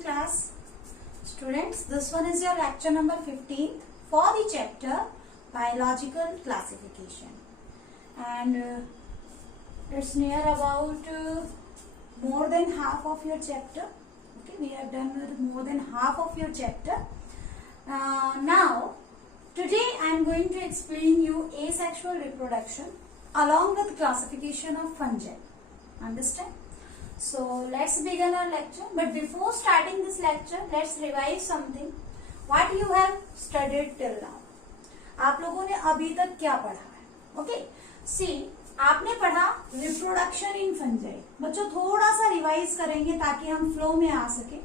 11th class. Students, this one is your lecture number 15 for the chapter Biological Classification. And it's near about more than half of your chapter. Okay, we have done with more than half of your chapter. Now, today I am going to explain you asexual reproduction along with classification of fungi. Understand? So let's begin our lecture. But before starting this lecture, let's revise something. What you have studied till now. आप लोगों ने अभी तक क्या पढ़ा है? Okay. See, आपने पढ़ा रिप्रोडक्शन इन फंजाई. बच्चों थोड़ा सा रिवाइज करेंगे ताकि हम फ्लो में आ सके.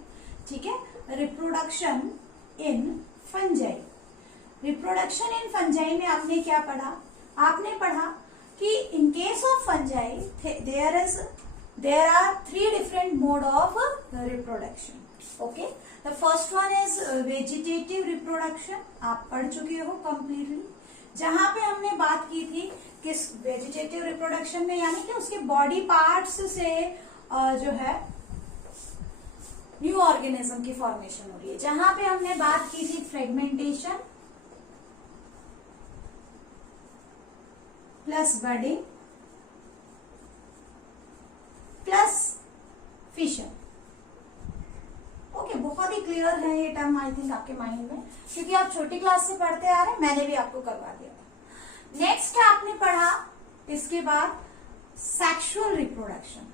ठीक है? Reproduction in fungi. Reproduction in fungi में आपने क्या पढ़ा? आपने पढ़ा कि इन case of fungi there are three different mode of reproduction. Okay, the first one is vegetative reproduction. आप पढ़ चुके हो completely. जहां पे हमने बात की थी किस वेजिटेटिव रिप्रोडक्शन में, यानी कि उसके बॉडी पार्ट्स से जो है न्यू ऑर्गेनिज्म की फॉर्मेशन हो रही है. जहां पे हमने बात की थी fragmentation plus budding plus fission. Okay, बहुत ही क्लियर है ये टर्म आई थिंक आपके माइंड में, क्योंकि आप छोटी क्लास से पढ़ते आ रहे हैं. मैंने भी आपको करवा दिया था. नेक्स्ट आपने पढ़ा इसके बाद सेक्सुअल रिप्रोडक्शन.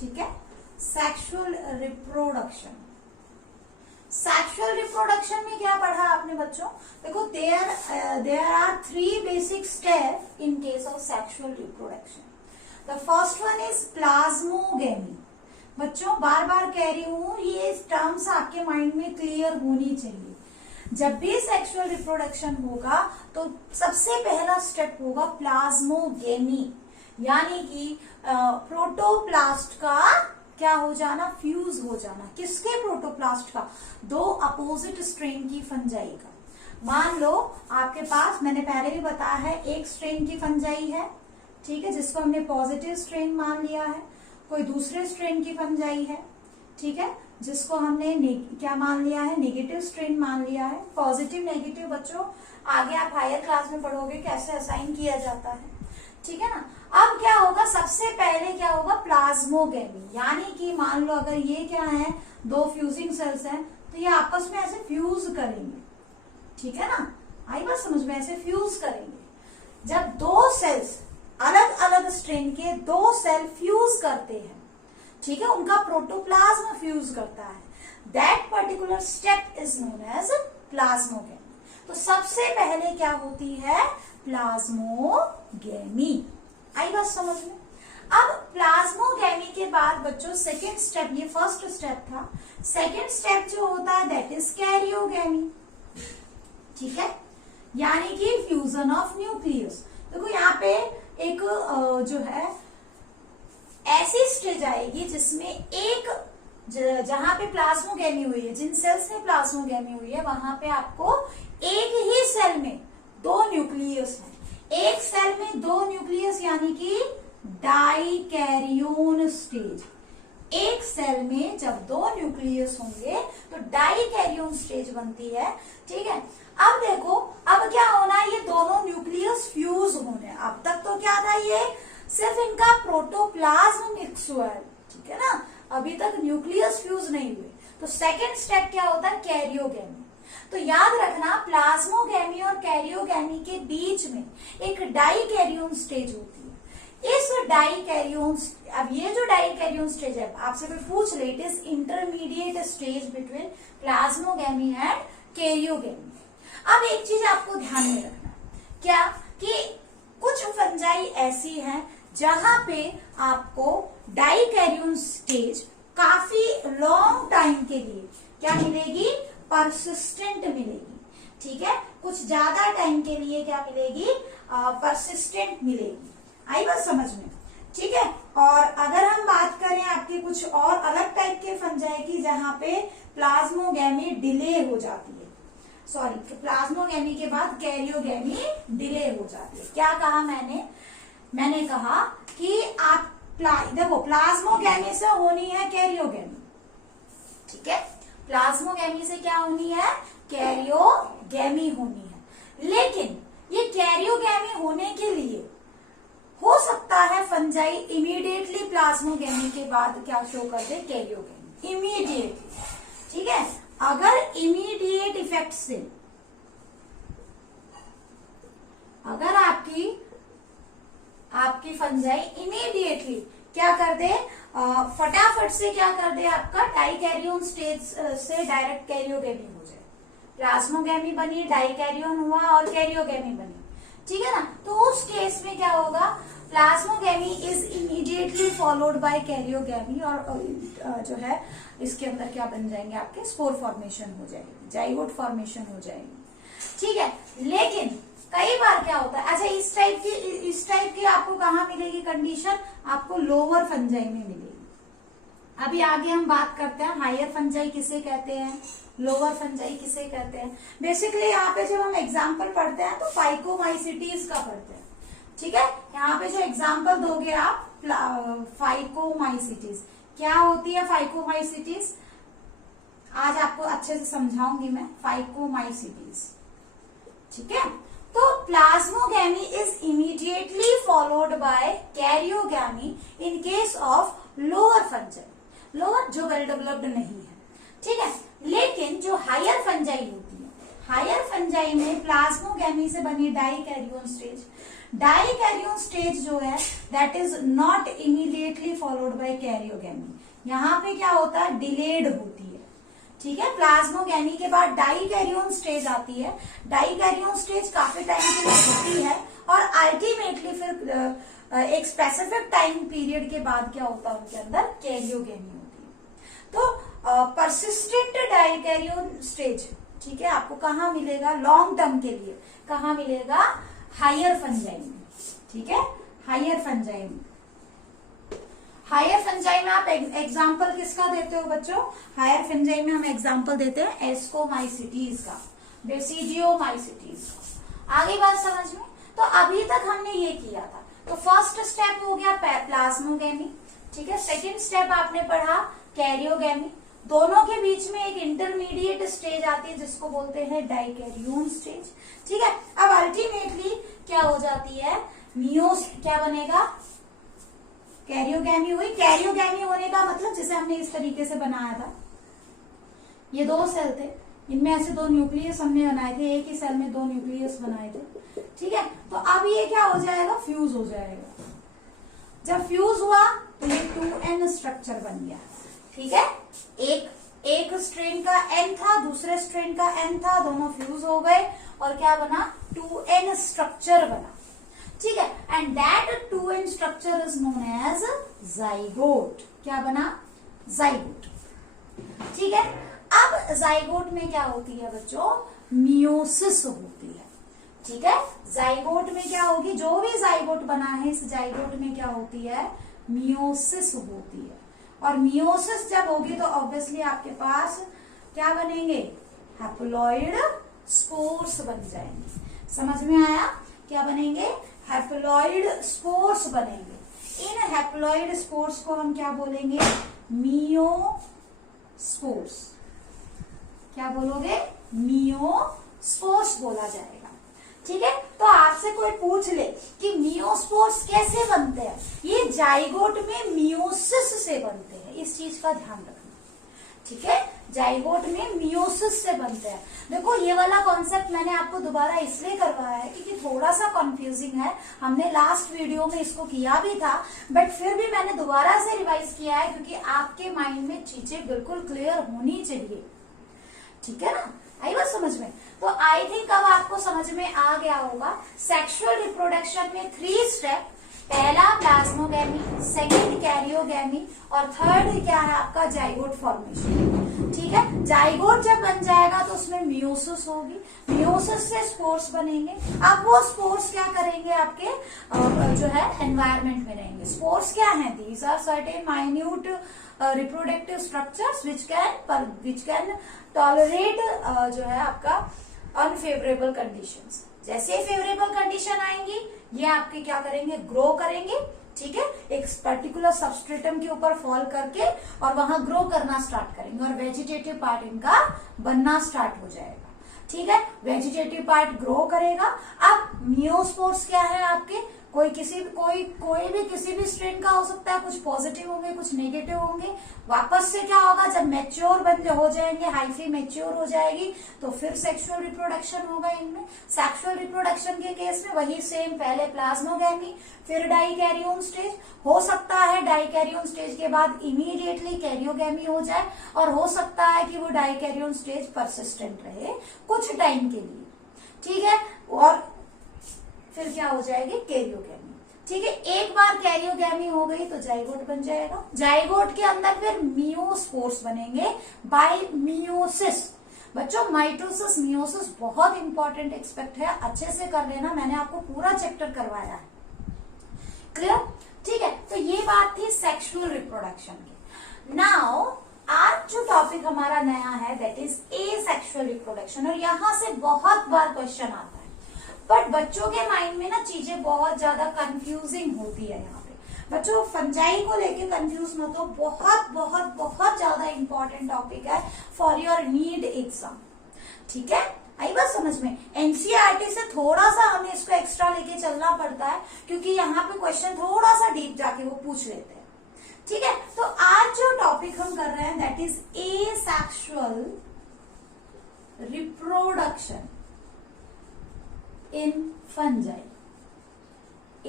ठीक है, सेक्सुअल रिप्रोडक्शन. सेक्सुअल रिप्रोडक्शन में क्या पढ़ा आपने बच्चों? देखो, there are three basic step in case of sexual reproduction. The first one is plasmogamy. बच्चों बार बार कह रही हूं, ये टर्म्स आपके माइंड में क्लियर होनी चाहिए. जब भी सेक्सुअल रिप्रोडक्शन होगा तो सबसे पहला स्टेप होगा प्लाज्मोगेमी, यानी कि प्रोटोप्लास्ट का क्या हो जाना? फ्यूज हो जाना. किसके प्रोटोप्लास्ट का? दो अपोजिट स्ट्रेन की फंजाई का. मान लो आपके पास, मैंने पहले भी बताया है, एक स्ट्रेन की फंजाई है. ठीक है, जिसको हमने पॉजिटिव स्ट्रेन मान लिया है. कोई दूसरे स्ट्रेन की फंजाई है. ठीक है, जिसको हमने क्या मान लिया है? नेगेटिव स्ट्रेन मान लिया है. पॉजिटिव नेगेटिव बच्चों आगे आप हायर क्लास में पढ़ोगे कैसे असाइन किया जाता है. ठीक है ना. अब क्या होगा? सबसे पहले क्या होगा? प्लाज्मोगेमी, यानी कि मान लो अगर ये क्या है, दो फ्यूजिंग सेल्स हैं, तो ये आपस में ऐसे फ्यूज करेंगे. ठीक है ना, आई बात समझ में? ऐसे फ्यूज करेंगे. जब दो सेल्स अलग अलग स्ट्रेन के दो सेल फ्यूज करते हैं, ठीक है, उनका प्रोटोप्लाज्म फ्यूज करता है, that particular step is known as plasmogamy. तो सबसे पहले क्या होती है? प्लाज्मोगेमी. आई बात समझ में? अब प्लाज्मोगेमी के बाद बच्चों सेकेंड स्टेप, ये फर्स्ट स्टेप था, सेकेंड स्टेप जो होता है दैट इज कैरियोगेमी. ठीक है, यानी कि फ्यूजन ऑफ न्यूक्लियस. देखो यहाँ पे एक जो है ऐसी स्टेज आएगी जिसमें एक जहां पे प्लाज्मोगेमी हुई है, जिन सेल्स में प्लाज्मोगेमी हुई है, वहां पे आपको एक ही सेल में दो न्यूक्लियस है. एक सेल में दो न्यूक्लियस, यानी कि डाइकैरियोन स्टेज. एक सेल में जब दो न्यूक्लियस होंगे तो डाइकैरियोन स्टेज बनती है. ठीक है, अब देखो, अब क्या होना है? ये दोनों न्यूक्लियस फ्यूज होने. अब तक तो क्या था? ये सिर्फ इनका प्रोटोप्लाज्म मिक्स हुआ है. ठीक है ना, अभी तक न्यूक्लियस फ्यूज नहीं हुए. तो सेकेंड स्टेप क्या होता है? कैरियोगेमी. तो याद रखना, प्लाज्मोगेमी और कैरियोगेमी के बीच में एक डाइकैरियोन स्टेज होती है. इस डाइकैरियोन, अब ये जो डाइकैरियोन स्टेज है, आपसे कोई पूछ ले, it is intermediate stage between plasmogamy and karyogamy. अब एक चीज आपको ध्यान में रखना, क्या कि कुछ फंजाई ऐसी हैं जहां पे आपको डाइकैरियोन स्टेज काफी लॉन्ग टाइम के लिए क्या मिलेगी? परसिस्टेंट मिलेगी. ठीक है, कुछ ज्यादा टाइम के लिए क्या मिलेगी? परसिस्टेंट मिलेगी. आई बात समझ में? ठीक है, और अगर हम बात करें आपके कुछ और अलग टाइप के फंजाई की जहां पे प्लाज्मोगेमी डिले हो जाती है, सॉरी, प्लाज्मोगेमी के बाद कैरियोगेमी डिले हो जाती है. क्या कहा मैंने कहा कि आप देखो प्लाज्मोगेमी से होनी है कैरियोगेमी. ठीक है, प्लाज्मोगेमी से क्या होनी है, कैरियोगेमी होनी है। लेकिन ये कैरियोगेमी होने के लिए हो सकता है फंजाई इमीडिएटली प्लाज्मोगेमी के बाद क्या शो कर दे, कैरियोगेमी इमीडिएटली। ठीक है, अगर इमीडिएट इफेक्ट से, अगर आपकी फंजाई इमीडिएटली क्या कर दे, फटाफट से क्या कर दे, आपका डाइकैरियोन स्टेज से डायरेक्ट कैरियोगेमी हो जाए। प्लाज्मोगेमी बनी, डाइकैरियोन हुआ और कैरियोगेमी बनी, ठीक है ना। तो उस केस में क्या होगा, plasmogamy is immediately followed by karyogamy, और जो है इसके अंदर क्या बन जाएंगे, आपके स्पोर फॉर्मेशन हो जाएगी, जाइगोट फॉर्मेशन हो जाएगी। ठीक है, लेकिन कई बार क्या होता है, अच्छा इस टाइप की आपको कहाँ मिलेगी कंडीशन, आपको लोअर फंजाई में मिलेगी। अभी आगे हम बात करते हैं हायर फंजाई किसे कहते हैं, लोअर फंजाई किसे कहते हैं। बेसिकली यहाँ पे जब हम एग्जाम्पल पढ़ते हैं तो फाइकोमाइसिटीज का पढ़ते हैं। ठीक है, यहाँ पे जो एग्जाम्पल दोगे आप, फाइकोमाइसिटीज क्या होती है, फाइकोमाइसिटीज आज आपको अच्छे से समझाऊंगी मैं, फाइकोमाइसिटीज। ठीक है, तो plasmogamy is immediately followed by karyogamy in case of lower fungi, lower जो वेल डेवलप्ड नहीं है। ठीक है, लेकिन जो हायर फंजाई होती है, हायर फंजाई में प्लाज्मोगेमी से बनी डाइकैरियोन स्टेज, डाइकैरियोन स्टेज जो है that is not immediately followed by karyogamy. यहाँ पे क्या होता है, डिलेड होती है। ठीक है, प्लाज्मोगेमी के बाद डाइकैरियोन स्टेज आती है, डाइकैरियोन स्टेज काफी टाइम के लिए होती है और अल्टीमेटली फिर एक स्पेसिफिक टाइम पीरियड के बाद क्या होता है, उनके अंदर कैरियोगेमी होती है। तो परसिस्टेंट डाइकैरियोन स्टेज, ठीक है, आपको कहाँ मिलेगा, लॉन्ग टर्म के लिए कहाँ मिलेगा, हायर फंजाई में। ठीक है, हायर फंजाई में, हायर फंजाई में आप एग्जाम्पल किसका देते हो बच्चों, हायर फंजाई में हम एग्जाम्पल देते हैं एस्कोमाइसिटीज का, बेसिडियोमाइसिटीज का। आगे बात समझ में, तो अभी तक हमने ये किया था। तो फर्स्ट स्टेप हो गया प्लाज्मोगेमी, ठीक है। सेकेंड स्टेप आपने पढ़ा कैरियोगेमी, दोनों के बीच में एक इंटरमीडिएट स्टेज आती है जिसको बोलते हैं डाइकैरियोन स्टेज। ठीक है, अब अल्टीमेटली क्या हो जाती है, मियोस क्या बनेगा, कैरियोगेमी हुई। कैरियोगेमी होने का मतलब जैसे हमने इस तरीके से बनाया था, ये दो सेल थे, इनमें ऐसे दो न्यूक्लियस हमने बनाए थे, एक ही सेल में दो न्यूक्लियस बनाए थे। ठीक है, तो अब ये क्या हो जाएगा, फ्यूज हो जाएगा। जब फ्यूज हुआ तो ये 2n स्ट्रक्चर बन गया। ठीक है, एक स्ट्रेन का n था, दूसरे स्ट्रेन का n था, दोनों फ्यूज हो गए और क्या बना, 2n स्ट्रक्चर बना। ठीक है, and that 2n structure is known as zygote. क्या बना, जाइगोट। ठीक है, अब जाइगोट में क्या होती है बच्चों, मियोसिस होती है। ठीक है, जाइगोट में क्या होगी, जो भी जाइगोट बना है इस जाइगोट में क्या होती है, मियोसिस होती है। और मियोसिस जब होगी तो ऑब्वियसली आपके पास क्या बनेंगे, हैप्लॉइड स्पोर्स बन जाएंगे। समझ में आया, क्या बनेंगे, हैप्लॉइड स्पोर्स बनेंगे। इन हैप्लॉइड स्पोर्स को हम क्या बोलेंगे, मियोस्पोर्स। क्या बोलोगे, मियोस्पोर्स बोला जाएगा। ठीक है, तो आपसे कोई पूछ ले कि मियोस्पोर्स कैसे बनते हैं, ये जाइगोट में मियोसिस से बनते हैं, इस चीज का ध्यान रखना। ठीक है, जाइगोट में मियोसिस से बनते हैं। देखो ये वाला कॉन्सेप्ट मैंने आपको दोबारा इसलिए करवाया है क्योंकि थोड़ा सा कंफ्यूजिंग है, हमने लास्ट वीडियो में इसको किया भी था, बट फिर भी मैंने दोबारा से रिवाइज किया है क्योंकि आपके माइंड में चीजें बिल्कुल क्लियर होनी चाहिए। ठीक है ना, आई बात समझ में। तो आई थिंक अब आपको समझ में आ गया होगा। सेक्सुअल रिप्रोडक्शन में 3 स्टेप, पहला प्लाज्मोगेमी, सेकंड कैरियोगेमी और थर्ड क्या है आपका, जाइगोट फॉर्मेशन। ठीक है, जाइगोट जब बन जाएगा तो उसमें मियोसिस होगी, मियोसिस से स्पोर्स बनेंगे। अब वो स्पोर्स क्या करेंगे, आपके जो है एनवायरमेंट में रहेंगे। स्पोर्स क्या है, these are certain minute reproductive structures which can tolerate जो है आपका अनफेवरेबल कंडीशंस। जैसे फेवरेबल कंडीशन आएंगी ये आपके क्या करेंगे, ग्रो करेंगे, ठीक है, एक पर्टिकुलर सबस्ट्रेटम के ऊपर फॉल करके और वहां ग्रो करना स्टार्ट करेंगे और वेजिटेटिव पार्ट इनका बनना स्टार्ट हो जाएगा। ठीक है, वेजिटेटिव पार्ट ग्रो करेगा। अब मियोस्पोर्स क्या है आपके, कोई भी किसी भी स्ट्रेन का हो सकता है, कुछ पॉजिटिव होंगे कुछ नेगेटिव होंगे। वापस से क्या होगा, जब मैच्योर हो जाएंगे, हाइफी मैच्योर हो जाएगी तो फिर सेक्सुअल रिप्रोडक्शन होगा इनमें। सेक्सुअल रिप्रोडक्शन के केस में वही सेम, पहले प्लाज्मोगैमी फिर डाइकैरियोन स्टेज, हो सकता है डाइकैरियोन स्टेज के बाद इमीडिएटली कैरियोगैमी हो जाए और हो सकता है कि वो डाइकैरियोन स्टेज परसिस्टेंट रहे कुछ टाइम के लिए। ठीक है, और फिर क्या हो जाएगी, कैरियोगैमी। ठीक है, एक बार कैरियोगैमी हो गई तो जाइगोट बन जाएगा। जाइगोट के अंदर फिर मियोस्पोर्स बनेंगे बाय मियोसिस। बच्चों माइटोसिस मियोसिस बहुत इंपॉर्टेंट एक्सपेक्ट है, अच्छे से कर लेना, मैंने आपको पूरा चैप्टर करवाया है। क्लियर? ठीक है, तो ये बात थी सेक्सुअल रिप्रोडक्शन की। नाउ आज जो टॉपिक हमारा नया है दैट इज एसेक्सुअल रिप्रोडक्शन, और यहां से बहुत बार क्वेश्चन आता है, बट बच्चों के माइंड में ना चीजें बहुत ज्यादा कंफ्यूजिंग होती है। यहाँ पे बच्चों फंजाई को लेके कंफ्यूज मत हो, बहुत बहुत बहुत ज्यादा इंपॉर्टेंट टॉपिक है फॉर योर नीड एग्जाम। ठीक है, आई बात समझ में। एनसीईआरटी से थोड़ा सा हमें इसको एक्स्ट्रा लेके चलना पड़ता है क्योंकि यहाँ पे क्वेश्चन थोड़ा सा डीप जाके वो पूछ लेते हैं। ठीक है, तो आज जो टॉपिक हम कर रहे हैं that is asexual reproduction in fungi.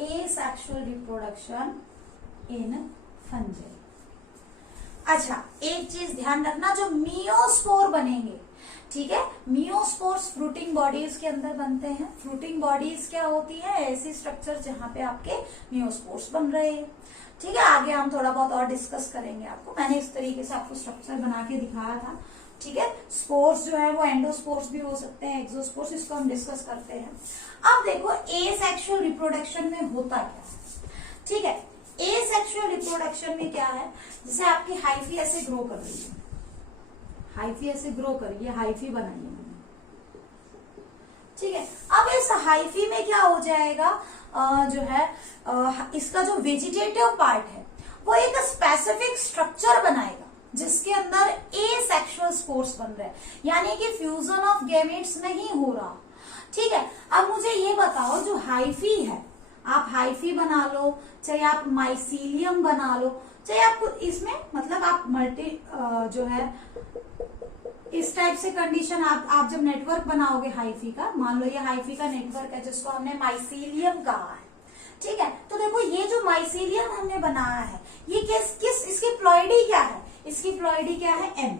Asexual reproduction in fungi. अच्छा, एक चीज ध्यान रखना, जो मियोस्पोर बनेंगे, ठीक है, मियोस्पोर्स फ्रूटिंग बॉडीज के अंदर बनते हैं। फ्रूटिंग बॉडीज क्या होती है, ऐसी स्ट्रक्चर जहां पे आपके मियोस्पोर्स बन रहे हैं। ठीक है, आगे हम थोड़ा बहुत और डिस्कस करेंगे आपको, मैंने इस तरीके से आपको स्ट्रक्चर बना के दिखाया था। ठीक है, स्पोर्स जो है वो एंडोस्पोर्स भी हो सकते हैं, एक्सोस्पोर्स, इसको हम डिस्कस करते हैं। अब देखो एसेक्सुअल रिप्रोडक्शन में होता क्या है। ठीक है, एसेक्सुअल रिप्रोडक्शन में क्या है, जैसे आपकी हाइफी ऐसे ग्रो कर रही है, हाइफी ऐसे ग्रो करिए, हाइफी बनाइए मैंने। ठीक है, अब इस हाइफी में क्या हो जाएगा, जो है इसका जो वेजिटेटिव पार्ट है वो एक स्पेसिफिक स्ट्रक्चर बनाएगा जिसके अंदर एसेक्सुअल स्पोर्स बन रहे हैं, यानी कि फ्यूजन ऑफ गैमेट्स नहीं हो रहा। ठीक है, अब मुझे ये बताओ, जो हाइफी है, आप हाइफी बना लो, चाहे आप माइसीलियम बना लो, चाहे आपको इसमें मतलब आप मल्टी जो है इस टाइप से कंडीशन, आप जब नेटवर्क बनाओगे हाइफी का, मान लो ये हाइफी का नेटवर्क है जिसको हमने माइसीलियम कहा है। ठीक है, तो देखो ये जो माइसीलियम हमने बनाया है ये किस इसकी प्लॉइडी क्या है, इसकी प्लॉइडी क्या है, एम।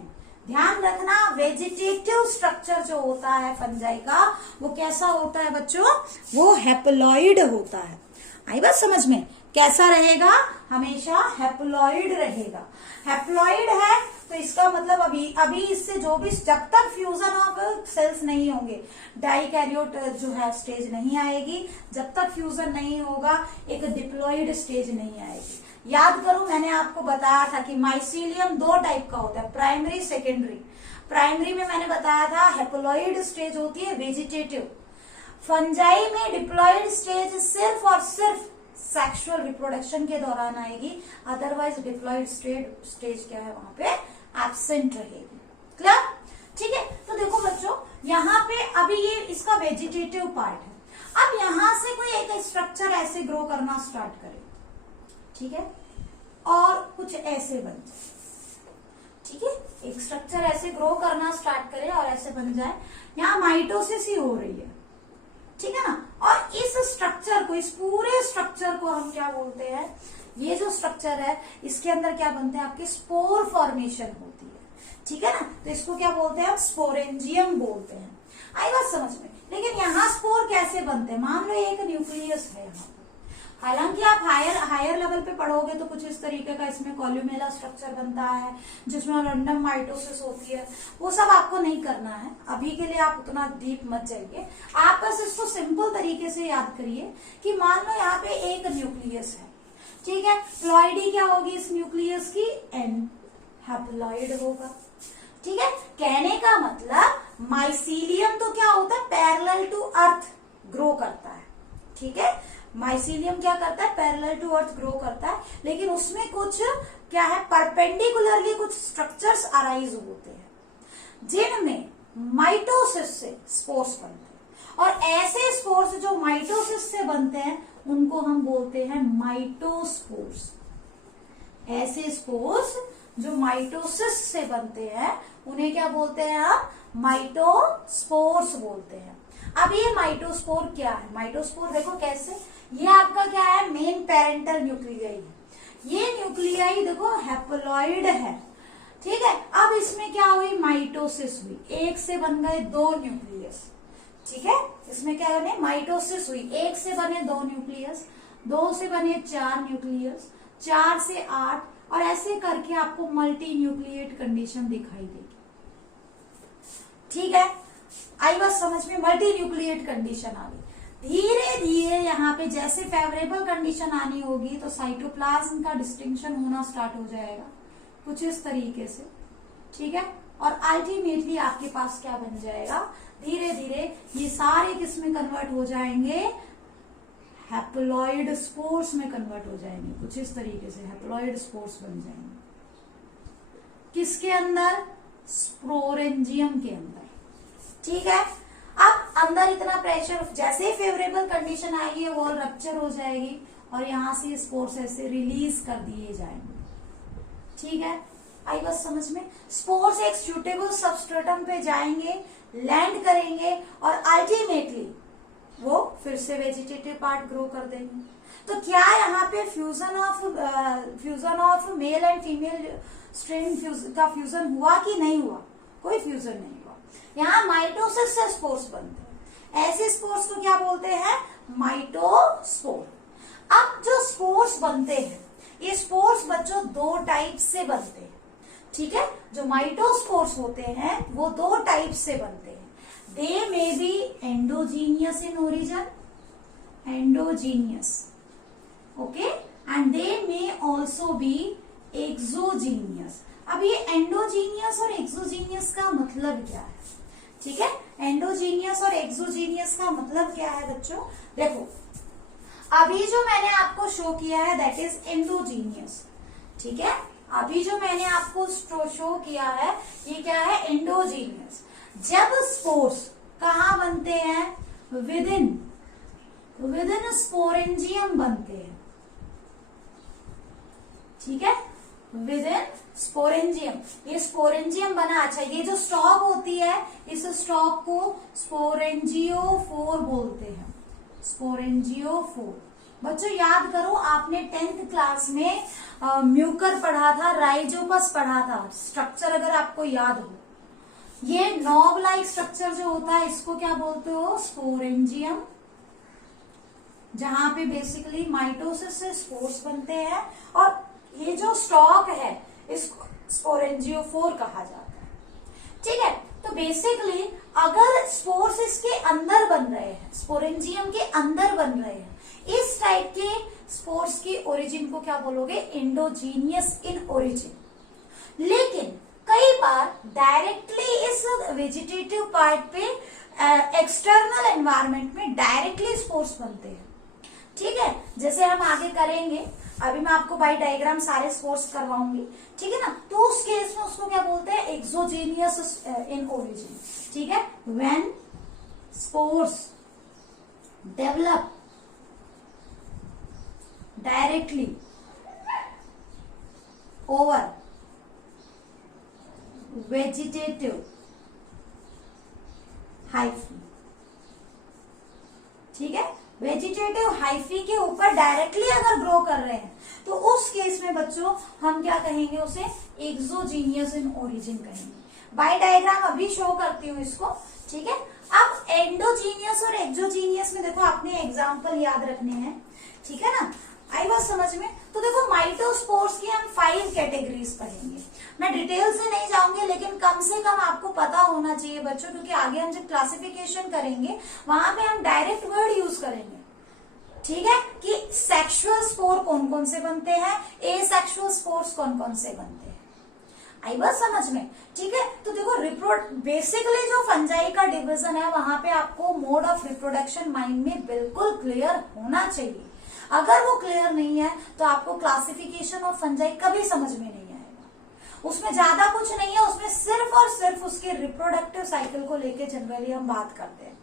ध्यान रखना, वेजिटेटिव स्ट्रक्चर जो होता है फंजाई का वो कैसा होता है बच्चों, वो हैप्लॉइड होता है। आई बात समझ में, कैसा रहेगा, हमेशा हैप्लॉइड रहेगा। हैप्लॉइड है तो इसका मतलब अभी इससे जो भी, जब तक फ्यूजन ऑफ सेल्स नहीं होंगे, डाइकैरियोट जो है स्टेज नहीं आएगी, जब तक फ्यूजन नहीं होगा एक डिप्लॉइड स्टेज नहीं आएगी। याद करो, मैंने आपको बताया था कि माइसीलियम दो टाइप का होता है, प्राइमरी सेकेंडरी। प्राइमरी में मैंने बताया था हैप्लॉइड स्टेज होती है वेजिटेटिव। फंजाई में डिप्लॉइड स्टेज सिर्फ और सिर्फ सेक्सुअल रिप्रोडक्शन के दौरान आएगी, अदरवाइज डिप्लॉइड स्टेज क्या है वहां पे एब्सेंट रहेगी। क्लियर? ठीक है, तो देखो बच्चों यहाँ पे अभी ये इसका वेजिटेटिव पार्ट है। अब यहां से कोई एक स्ट्रक्चर ऐसे ग्रो करना स्टार्ट करे, ठीक है, और कुछ ऐसे बन जाए। ठीक है, एक स्ट्रक्चर ऐसे ग्रो करना स्टार्ट करे और ऐसे बन जाए, यहाँ माइटोसिस ही हो रही है। ठीक है ना, और इस स्ट्रक्चर को, इस पूरे स्ट्रक्चर को हम क्या बोलते हैं, ये जो स्ट्रक्चर है इसके अंदर क्या बनते हैं, आपकी स्पोर फॉर्मेशन होती है। ठीक है ना, तो इसको क्या बोलते हैं, स्पोरेंजियम बोलते हैं। आई बात समझ में। लेकिन यहाँ स्पोर कैसे बनते हैं, मान लो एक न्यूक्लियस है यहाँ, हालांकि आप हायर लेवल पे पढ़ोगे तो कुछ इस तरीके का इसमें कॉल्यूमेला स्ट्रक्चर बनता है जिसमें रैंडम माइटोसिस होती है, वो सब आपको नहीं करना है अभी के लिए, आप उतना डीप मत जाइए। आप बस इसको सिंपल तरीके से याद करिए कि मान लो यहाँ पे एक न्यूक्लियस है, ठीक है, प्लॉइडी क्या होगी इस न्यूक्लियस की, एन, हैप्लॉइड होगा। ठीक है, कहने का मतलब माइसीलियम तो क्या होता है, पैरेलल टू अर्थ ग्रो करता है। ठीक है, माइसीलियम क्या करता है, पैरेलल टू अर्थ ग्रो करता है, लेकिन उसमें कुछ क्या है, परपेंडिकुलरली कुछ स्ट्रक्चर्स अराइज होते हैं जिनमें माइटोसिस से स्पोर्स बनते हैं, और ऐसे स्पोर्स जो माइटोसिस से बनते हैं उनको हम बोलते हैं माइटोस्पोर्स। ऐसे स्पोर्स जो माइटोसिस से बनते हैं उन्हें क्या बोलते हैं हम, माइटोस्पोर्स बोलते हैं। अब ये माइटोस्पोर क्या है, माइटोस्पोर देखो कैसे, ये आपका क्या है, मेन पेरेंटल न्यूक्लियाई है। ये न्यूक्लियाई देखो हैप्लॉइड है, ठीक है। अब इसमें क्या हुई, माइटोसिस हुई, एक से बन गए दो न्यूक्लियस, ठीक है। इसमें क्या बने, माइटोसिस हुई, एक से बने दो न्यूक्लियस, दो से बने चार न्यूक्लियस, चार से 8, और ऐसे करके आपको मल्टी न्यूक्लिएट कंडीशन दिखाई देगी, ठीक है। आई बात समझ में, मल्टी न्यूक्लिएट कंडीशन आ गई। धीरे धीरे यहाँ पे जैसे फेवरेबल कंडीशन आनी होगी तो साइटोप्लाज्म का डिस्टिंक्शन होना स्टार्ट हो जाएगा कुछ इस तरीके से, ठीक है। और अल्टीमेटली आपके पास क्या बन जाएगा, धीरे धीरे ये सारे किस में कन्वर्ट हो जाएंगे, हैप्लॉइड स्पोर्स में कन्वर्ट हो जाएंगे, कुछ इस तरीके से हैप्लॉइड स्पोर्स बन जाएंगे। किसके अंदर, स्पोरेंजियम के अंदर, ठीक है। अब अंदर इतना प्रेशर, जैसे ही फेवरेबल कंडीशन आएगी वॉल रप्चर हो जाएगी और यहां से स्पोर्स ऐसे रिलीज कर दिए जाएंगे, ठीक है। आई बस समझ में, स्पोर्स एक सूटेबल सबस्ट्रेटम पे जाएंगे, लैंड करेंगे और अल्टीमेटली वो फिर से वेजिटेटिव पार्ट ग्रो कर देंगे। तो क्या यहाँ पे fusion of male and female strain का फ्यूजन हुआ कि नहीं हुआ, कोई फ्यूजन नहीं हुआ। यहाँ माइटोसिस से स्पोर्स बनते हैं, ऐसे स्पोर्स को क्या बोलते हैं, माइटोस्पोर। अब जो स्पोर्स बनते हैं, ये स्पोर्स बच्चों दो टाइप से बनते हैं, ठीक है। जो माइटोस्पोर्स होते हैं वो दो टाइप से बनते हैं। They may be endogenous in origin, endogenous, okay, and they may also be exogenous. अब ये एंडोजीनियस और एक्सोजीनियस का मतलब क्या है, ठीक है। एंडोजीनियस और एक्सोजीनियस का मतलब क्या है बच्चों, देखो अभी जो मैंने आपको शो किया है दैट इज एंडोजीनियस, ठीक है। अभी जो मैंने आपको शो किया है ये क्या है, एंडोजीनियस। जब स्पोर्स कहाँ बनते हैं, विदिन स्पोरेंजियम बनते हैं, ठीक है, विदिन स्पोरेंजियम। ये स्पोरेंजियम बना, अच्छा ये जो स्टॉक होती है इस स्टॉक को स्पोरेंजियोफोर बोलते हैं, स्पोरेंजियोफोर। बच्चों याद करो आपने 10th क्लास में म्यूकर पढ़ा था, राइजोपस पढ़ा था, स्ट्रक्चर अगर आपको याद हो, ये नॉब लाइक स्ट्रक्चर जो होता है इसको क्या बोलते हो, स्पोरेंजियम, जहां पे बेसिकली माइटोसिस से स्पोर्स बनते हैं, और ये जो स्टॉक है इसको स्पोरेंजियोफोर कहा जाता है, ठीक है। तो बेसिकली अगर स्पोर्स इसके अंदर बन रहे हैं, स्पोरेंजियम के अंदर बन रहे हैं, इस टाइप के स्पोर्स की ओरिजिन को क्या बोलोगे, एंडोजीनियस इन ओरिजिन। लेकिन कई बार डायरेक्टली इस वेजिटेटिव पार्ट पे एक्सटर्नल एनवायरनमेंट में डायरेक्टली स्पोर्स बनते हैं, ठीक है। जैसे हम आगे करेंगे, अभी मैं आपको बाई डायग्राम सारे स्पोर्स करवाऊंगी, ठीक है ना। तो उस केस में उसको क्या बोलते हैं, एक्सोजेनियस इन ओरिजिन, ठीक है। When spores develop directly over vegetative hyphae, ठीक है। वेजिटेटिव हाइफी के ऊपर डायरेक्टली अगर ग्रो कर रहे हैं तो उस केस में बच्चों हम क्या कहेंगे, उसे एक्सोजीनियस इन ओरिजिन कहेंगे। बाय डायग्राम अभी शो करती हूँ इसको, ठीक है। अब एंडोजीनियस और एक्सोजीनियस में देखो आपने एग्जांपल याद रखने हैं, ठीक है ना। आई बात समझ में। तो देखो माइटोस्पोर्स की हम 5 कैटेगरीज पढ़ेंगे, मैं डिटेल से नहीं जाऊंगी, लेकिन कम से कम आपको पता होना चाहिए बच्चों, क्योंकि आगे हम जब क्लासिफिकेशन करेंगे वहां पे हम डायरेक्ट वर्ड यूज करेंगे, ठीक है, कि सेक्सुअल स्पोर कौन कौन से बनते हैं, एसेक्सुअल स्पोर्स कौन कौन से बनते हैं। आई बात समझ में, ठीक है। तो देखो बेसिकली जो फंजाई का डिवीजन है वहां पे आपको मोड ऑफ रिप्रोडक्शन माइंड में बिल्कुल क्लियर होना चाहिए, अगर वो क्लियर नहीं है तो आपको क्लासिफिकेशन ऑफ फंजाई कभी समझ में नहीं आएगा। उसमें ज्यादा कुछ नहीं है, उसमें सिर्फ और सिर्फ उसके रिप्रोडक्टिव साइकिल को लेके जनरली हम बात करते हैं।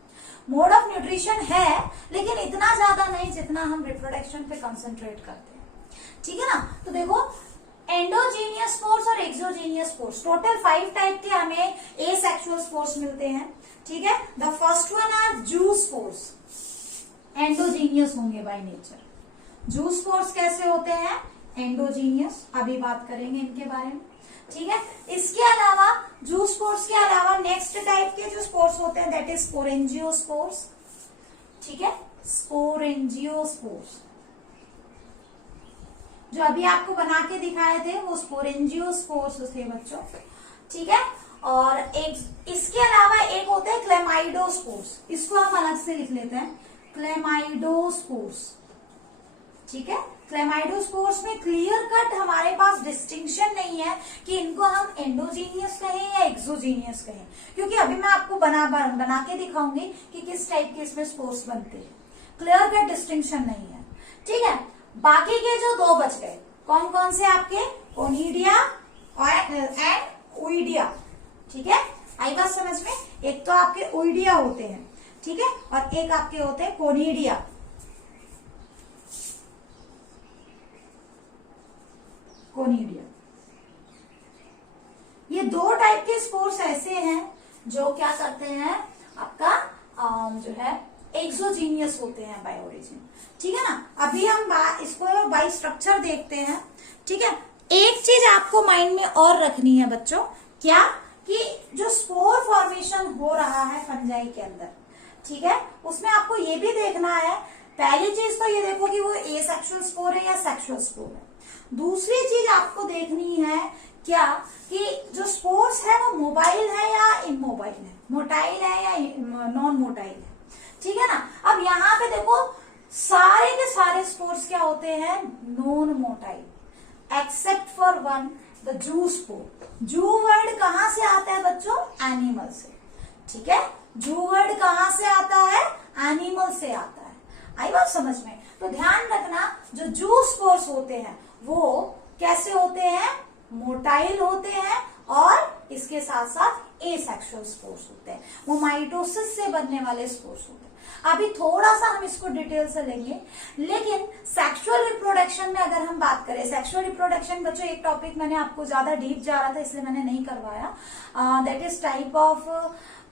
मोड ऑफ न्यूट्रिशन है लेकिन इतना ज्यादा नहीं जितना हम रिप्रोडक्शन पे कंसंट्रेट करते हैं, ठीक है ना। तो देखो एंडोजीनियस स्पोर्स और एक्सोजीनियस स्पोर्स, टोटल 5 टाइप के हमें एसेक्सुअल स्पोर्स मिलते हैं, ठीक है। द फर्स्ट वन आर जू स्पोर्स, एंडोजीनियस होंगे बाय नेचर। जू स्पोर्स कैसे होते हैं, एंडोजीनियस, अभी बात करेंगे इनके बारे में, ठीक है। इसके अलावा जू स्पोर्स के अलावा नेक्स्ट टाइप के जो स्पोर्स होते हैं दैट इज स्पोरेंजियोस्पोर्स, ठीक है। स्पोरेंजियोस्पोर्स जो अभी आपको बना के दिखाए थे वो स्पोरेंजियोस्पोर्स थे बच्चों, ठीक है। और एक इसके अलावा एक होते हैं क्लेमाइडोस्पोर्स, इसको हम अलग से लिख लेते हैं, क्लेमाइडोस्पोर्स, ठीक है। क्लेमाइडोस्पोर्स में क्लियर कट हमारे पास डिस्टिंक्शन नहीं है कि इनको हम एंडोजीनियस कहें या एक्सोजीनियस कहें, क्योंकि अभी मैं आपको बना के दिखाऊंगी कि किस टाइप के इसमें स्पोर्स बनते हैं, क्लियर कट डिस्टिंक्शन नहीं है, ठीक है। बाकी के जो 2 बच गए कौन कौन से आपके, कोनिडिया एंड ओइडिया, ठीक है। आई बात समझ में, एक तो आपके ओइडिया होते हैं, ठीक है, और एक आपके होते हैं कोनिडिया। कोनिडिया, ये 2 टाइप के स्पोर्स ऐसे हैं जो क्या करते हैं आपका जो है एक्सोजीनियस होते हैं बाय ओरिजिन, ठीक है ना। अभी हम इसको बाय स्ट्रक्चर देखते हैं, ठीक है। एक चीज आपको माइंड में और रखनी है बच्चों, क्या कि जो स्पोर फॉर्मेशन हो रहा है फंजाई के अंदर, ठीक है, उसमें आपको ये भी देखना है, पहली चीज तो ये देखो कि वो एसेक्सुअल स्पोर है या सेक्सुअल स्पोर है। दूसरी चीज आपको देखनी है क्या कि जो स्पोर्स है वो मोबाइल है या इमोबाइल है, मोटाइल है या नॉन मोटाइल है, ठीक है ना। अब यहाँ पे देखो सारे के सारे स्पोर्स क्या होते हैं, non motile, except for one, the zoo spore. जू वर्ड कहां से आता है बच्चों, एनिमल से, ठीक है। जू वर्ड कहां से आता है, एनिमल से आता है। आई बात समझ में। तो ध्यान रखना जो जू स्पोर्स होते हैं वो कैसे होते हैं, मोटाइल होते हैं, और इसके साथ साथ एसेक्सुअल स्पोर्स होते हैं, वो माइटोसिस से बनने वाले स्पोर्स होते हैं। अभी थोड़ा सा हम इसको डिटेल से लेंगे, लेकिन सेक्सुअल रिप्रोडक्शन में अगर हम बात करें, सेक्सुअल रिप्रोडक्शन बच्चों एक टॉपिक मैंने आपको ज्यादा डीप जा रहा था इसलिए मैंने नहीं करवाया, that is type of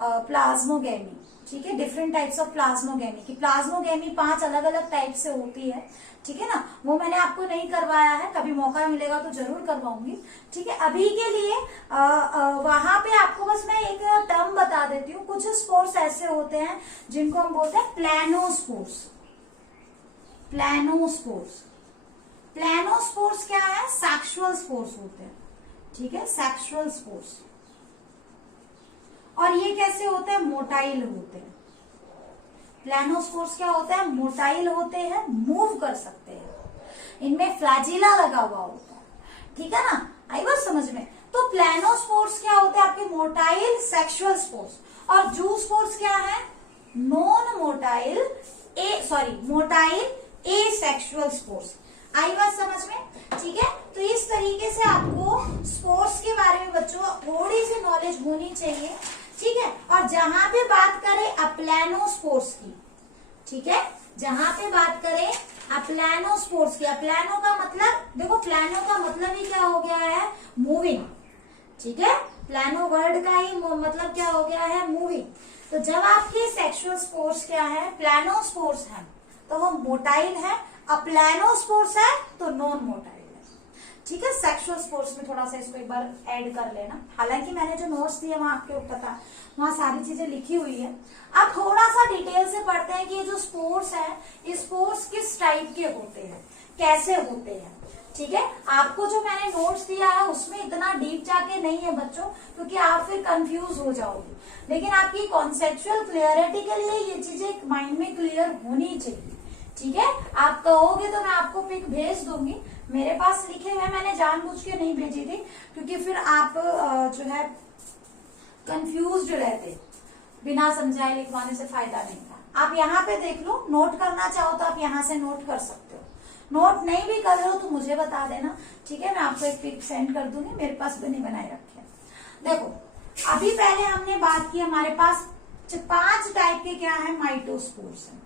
plasmogamy, ठीक है। डिफरेंट टाइप्स ऑफ प्लाज्मोगेमी, की प्लाज्मोगेमी 5 अलग अलग टाइप से होती है, ठीक है ना। वो मैंने आपको नहीं करवाया है, कभी मौका मिलेगा तो जरूर करवाऊंगी, ठीक है। अभी के लिए वहां पे आपको बस मैं एक टर्म बता देती हूँ। कुछ स्पोर्स ऐसे होते हैं जिनको हम बोलते हैं प्लानोस्पोर्स। प्लानोस्पोर्स, प्लानोस्पोर्स क्या है, सेक्सुअल स्पोर्स होते हैं, ठीक है, सेक्सुअल स्पोर्स। और ये कैसे होते हैं, मोटाइल होते हैं। प्लानोस्पोर्स क्या होता है, मोटाइल होते हैं, मूव कर सकते हैं, इनमें फ्लैजिला लगा हुआ होता है, ठीक है ना। आई बात समझ में। तो प्लानोस्पोर्स क्या होते हैं आपके, मोटाइल सेक्सुअल स्पोर्स, और जू स्पोर्स क्या है, non motile motile asexual spores. आई बात समझ में, ठीक है। तो इस तरीके से आपको स्पोर्ट्स के बारे में बच्चों थोड़ी सी नॉलेज होनी चाहिए, ठीक है। और जहां पे बात करें अप्लानोस्पोर्स की, ठीक है, जहां पे बात करें अप्लानोस्पोर्स की, अप्लानो का मतलब देखो, प्लानो का मतलब ही क्या हो गया है, मूविंग, ठीक है। प्लानो वर्ड का ही मतलब क्या हो गया है, मूविंग। तो जब आपके सेक्सुअल स्पोर्स क्या है, प्लानोस्पोर्स है, तो वो मोटाइल है, अप्लानोस्पोर्स है तो नॉन मोटाइल है, ठीक है। सेक्सुअल स्पोर्ट्स में थोड़ा सा इसको एक बार ऐड कर लेना, हालांकि मैंने जो नोट्स दिए वहां आपके पता वहां सारी चीजें लिखी हुई है। अब थोड़ा सा डिटेल से पढ़ते हैं कि ये जो स्पोर्ट्स है, ये स्पोर्ट्स किस टाइप के होते हैं, कैसे होते हैं, ठीक है। आपको जो मैंने नोट्स दिया है उसमें इतना डीप जाके नहीं है बच्चों, क्योंकि आप फिर कंफ्यूज हो जाओगे, लेकिन आपकी कॉन्सेप्चुअल क्लियरिटी के लिए ये चीजें माइंड में क्लियर होनी चाहिए, ठीक है। आप कहोगे तो मैं आपको पिक भेज दूंगी, मेरे पास लिखे हुए मैंने जानबूझ के नहीं भेजी थी, क्योंकि फिर आप जो है कंफ्यूज्ड रहते, बिना समझाए लिखवाने से फायदा नहीं था, आप यहाँ पे देख लो, नोट करना चाहो तो आप यहाँ से नोट कर सकते हो, नोट नहीं भी कर रहे हो तो मुझे बता देना, ठीक है, मैं आपको एक पिक सेंड कर दूंगी, मेरे पास बने बनाए रखे हैं। देखो अभी पहले हमने बात की, हमारे पास 5 टाइप के क्या है, माइटोस्पोर्स है,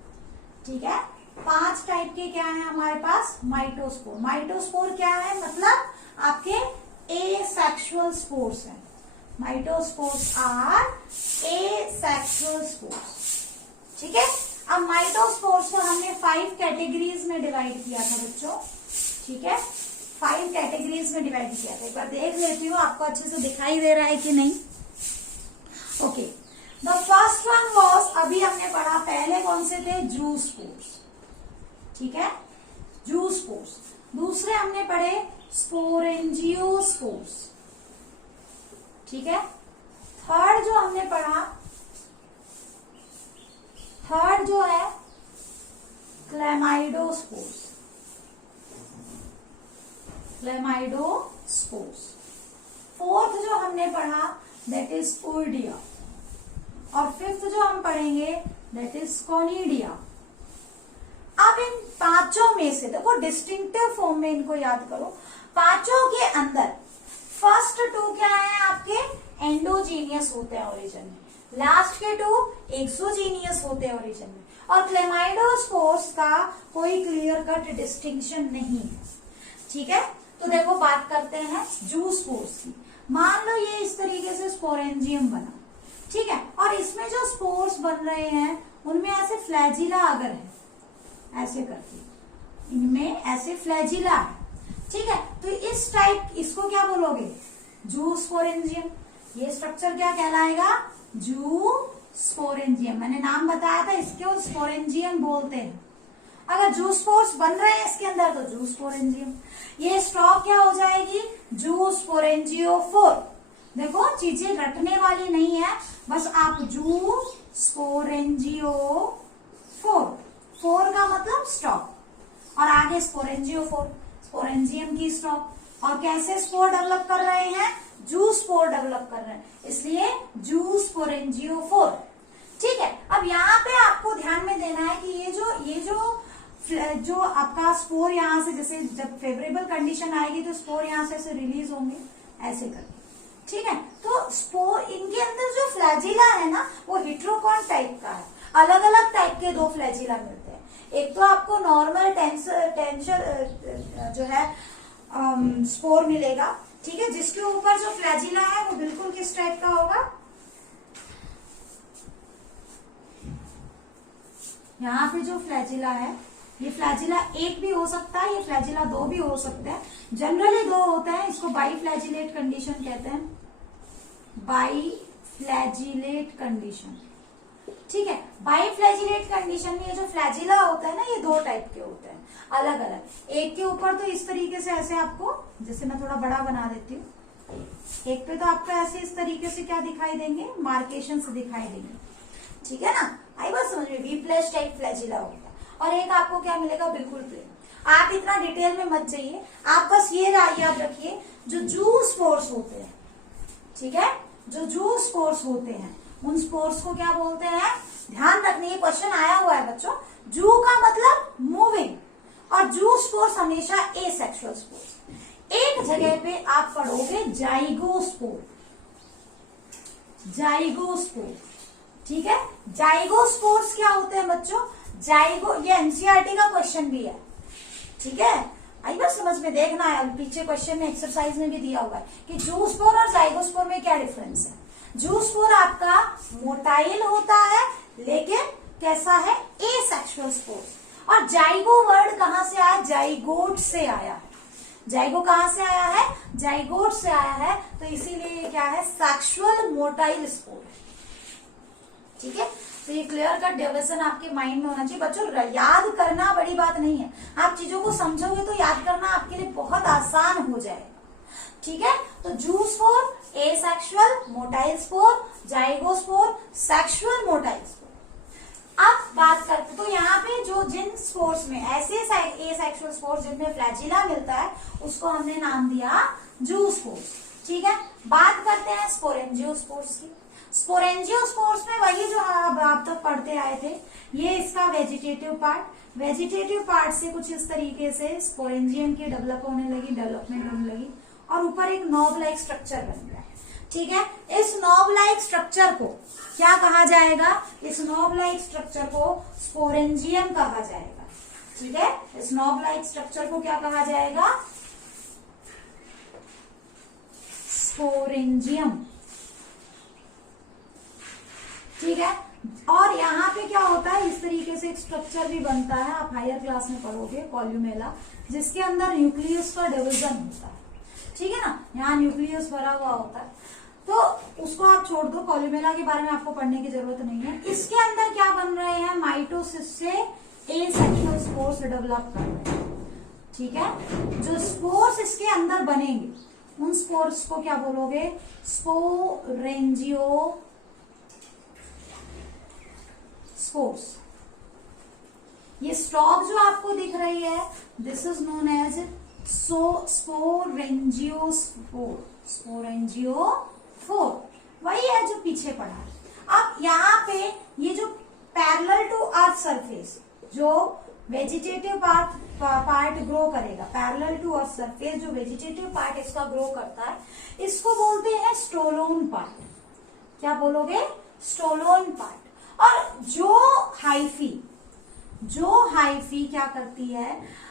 ठीक है, 5 टाइप के क्या है हमारे पास, माइटोस्पोर। माइटोस्पोर क्या है, मतलब आपके एसेक्सुअल स्पोर्स है, माइटोस्पोर्स आर एसेक्सुअल स्पोर्स, ठीक है। अब माइटोस्पोर्स को हमने 5 कैटेगरीज में डिवाइड किया था बच्चों, ठीक है, 5 कैटेगरीज में डिवाइड किया था। एक बार देख लेती हूँ आपको अच्छे से दिखाई दे रहा है कि नहीं। Okay, the first one was, अभी हमने पढ़ा पहले कौन से थे, जूस्पोर्स, ठीक है, जूस्पोर्स। दूसरे हमने पढ़े स्पोरेंजियोस्पोर्स, ठीक है। थर्ड जो हमने पढ़ा, थर्ड जो है क्लेमाइडोस्पोर्स, क्लेमाइडोस्पोर्स। फोर्थ जो हमने पढ़ा दैट इज ओइडिया, और फिफ्थ जो हम पढ़ेंगे दैट इज कोनिडिया। अब इन पांचों में से देखो, डिस्टिंक्टिव फॉर्म में इनको याद करो। पांचों के अंदर फर्स्ट 2 क्या है आपके, एंडोजीनियस होते हैं ओरिजिन में, लास्ट के 2 एक्सोजीनियस होते हैं ओरिजिन में, और क्लेमाइडोस्पोर्स का कोई क्लियर कट डिस्टिंक्शन नहीं है, ठीक है। तो देखो बात करते हैं जूस्पोर्स की। मान लो ये इस तरीके से स्पोरेंजियम बना, ठीक है, और इसमें जो स्पोर्स बन रहे हैं उनमें ऐसे फ्लैजिला अगर है, ऐसे करके इनमें ऐसे फ्लैजिला है, ठीक है, तो इस टाइप, इसको क्या बोलोगे, जूस्पोरेंजियम। ये स्ट्रक्चर क्या कहलाएगा, जूस्पोरेंजियम। मैंने नाम बताया था, इसको स्पोरेंजियम बोलते हैं। अगर जूस्पोर्स बन रहे हैं इसके अंदर तो जूस्पोरेंजियम। ये स्टॉक क्या हो जाएगी, जूस्पोरेंजियोफोर। देखो चीजें रटने वाली नहीं है, बस आप जूस्पोरेंजियोफोर, 4 का मतलब स्टॉक, और आगे स्पोरेंजियोफोर, स्पोरेंजियम की स्टॉक। और कैसे स्पोर डेवलप कर रहे हैं, जूस्पोर डेवलप कर रहे हैं, इसलिए जूस्पोरेंजियोफोर, ठीक है। अब यहाँ पे आपको ध्यान में देना है कि ये जो आपका स्पोर यहाँ से, जैसे जब फेवरेबल कंडीशन आएगी तो स्पोर यहाँ से ऐसे रिलीज होंगे, ऐसे करके, ठीक है। तो स्पोर, इनके अंदर जो फ्लैजिला है ना, वो हिट्रोकॉन टाइप का है। अलग अलग टाइप के 2 फ्लैजिला मिलते हैं। एक तो आपको नॉर्मल टेंसर जो है स्पोर मिलेगा, ठीक है, जिसके ऊपर जो फ्लैजिला है वो बिल्कुल किस टाइप का होगा, यहाँ पे जो फ्लैजिला है, ये फ्लैजिला 1 भी हो सकता है, ये फ्लैजिला 2 भी हो सकते हैं, जनरली 2 होते हैं। इसको बाईफ्लैजिलेट कंडीशन कहते हैं, बाईफ्लैजिलेट कंडीशन, ठीक है। बाईफ्लैजिलेट कंडीशन में ये जो फ्लैजिला होता है ना, ये 2 टाइप के होते हैं, अलग अलग। एक के ऊपर तो इस तरीके से ऐसे आपको, जैसे मैं थोड़ा बड़ा बना देती हूँ, एक पे तो आपको ऐसे इस तरीके से क्या दिखाई देंगे, मार्केशन से दिखाई देंगे, ठीक है ना। आई बात समझ में, वी प्लस टाइप फ्लैजिला होगा। और एक आपको क्या मिलेगा, बिल्कुल प्लेन। आप इतना डिटेल में मत जाइए, आप बस ये याद रखिए, जो जूस्पोर्स होते हैं, ठीक है, जो जूस्पोर्स होते हैं, उन स्पोर्स को क्या बोलते हैं, ध्यान रखने, ये क्वेश्चन आया हुआ है बच्चों। जू का मतलब मूविंग, और जूस्पोर्स हमेशा एसेक्सुअल स्पोर्स। एक जगह पे आप पढ़ोगे जाइगोस्पोर, जाइगोस्पोर, ठीक है। जाइगोस्पोर्स क्या होते हैं बच्चों, जाइगो, ये एनसीईआरटी का क्वेश्चन भी है, ठीक है। आई बात समझ में, देखना है पीछे क्वेश्चन में, एक्सरसाइज में भी दिया हुआ है कि जूस्पोर और जाइगोस्पोर में क्या डिफरेंस है। जूस्पोर आपका मोटाइल होता है, लेकिन कैसा है, एसेक्सुअल स्पोर। और जाइगो वर्ड कहां से आया, जाइगोट से आया है। जाइगो कहां से आया है, जाइगोट से आया है, तो इसीलिए ये क्या है, सेक्सुअल मोटाइल स्पोर, ठीक है। तो ये क्लियर कट डिवीजन आपके माइंड में होना चाहिए बच्चों। याद करना बड़ी बात नहीं है, आप चीजों को समझोगे तो याद करना आपके लिए बहुत आसान हो जाएगा, ठीक है। तो zoospore asexual motile spore, zygospore sexual motile spore. अब बात करते, तो यहाँ पे जो जिन स्पोर्स में ऐसे एसेक्सुअल स्पोर्स जिनमें फ्लैजिला मिलता है, उसको हमने नाम दिया जूस्पोर्स, ठीक है। बात करते हैं स्पोरेंजियोस्पोर्स की। स्पोरेंजियोस्पोर्स में वही जो आप तक पढ़ते आए थे, ये इसका वेजिटेटिव पार्ट, वेजिटेटिव पार्ट से कुछ इस तरीके से स्पोरेंजियम की डेवलपमेंट होने लगी और ऊपर एक नॉब लाइक स्ट्रक्चर बन गया। ठीक है, इस नॉब लाइक स्ट्रक्चर को क्या कहा जाएगा? इस नॉब लाइक स्ट्रक्चर को स्पोरेंजियम कहा जाएगा। ठीक है, इस नॉब लाइक स्ट्रक्चर को क्या कहा जाएगा? स्पोरेंजियम। ठीक है, और यहाँ पे क्या होता है, इस तरीके से एक स्ट्रक्चर भी बनता है, आप हायर क्लास में पढ़ोगे, कॉल्यूमेला, जिसके अंदर न्यूक्लियस का डिवीजन होता है। ठीक है ना, यहाँ न्यूक्लियस भरा हुआ होता है, तो उसको आप छोड़ दो, कॉल्यूमेला के बारे में आपको पढ़ने की जरूरत नहीं है। इसके अंदर क्या बन रहे हैं? माइटोसिस से एसेक्सुअल स्पोर्स डेवलप कर रहे हैं। ठीक है, जो स्पोर्स इसके अंदर बनेंगे उन स्पोर्स को क्या बोलोगे? स्पोरेंजियो स्पोर्स। ये स्टॉक जो आपको दिख रही है, this is known as sporangiophore, वही है जो पीछे पड़ा है। अब यहाँ पे ये जो पैरेलल टू अर्थ सरफेस जो वेजिटेटिव पार्ट ग्रो करेगा, पैरेलल टू अर्थ सरफेस जो वेजिटेटिव पार्ट इसका ग्रो करता है, इसको बोलते हैं स्टोलोन पार्ट। क्या बोलोगे? Stolon part. और जो हाइफी क्या करती है?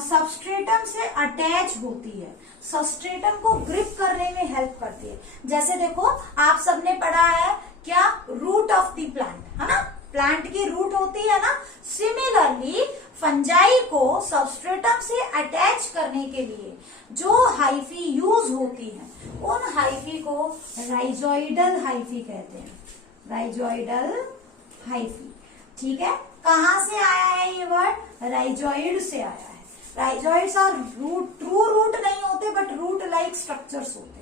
सबस्ट्रेटम से अटैच होती है, सबस्ट्रेटम को ग्रिप करने में हेल्प करती है। जैसे देखो, आप सबने पढ़ा है क्या? रूट ऑफ द प्लांट, है ना, प्लांट की रूट होती है ना। सिमिलरली फंजाई को सबस्ट्रेटम से अटैच करने के लिए जो हाइफी यूज होती है, उन हाइफी को राइजोइडल हाइफी कहते हैं, राइजोइडल हाइफी। ठीक है, कहां से आया है ये वर्ड? राइजोइड से आया है। Rhizoids are root, true root नहीं होते बट रूट लाइक स्ट्रक्चर्स होते हैं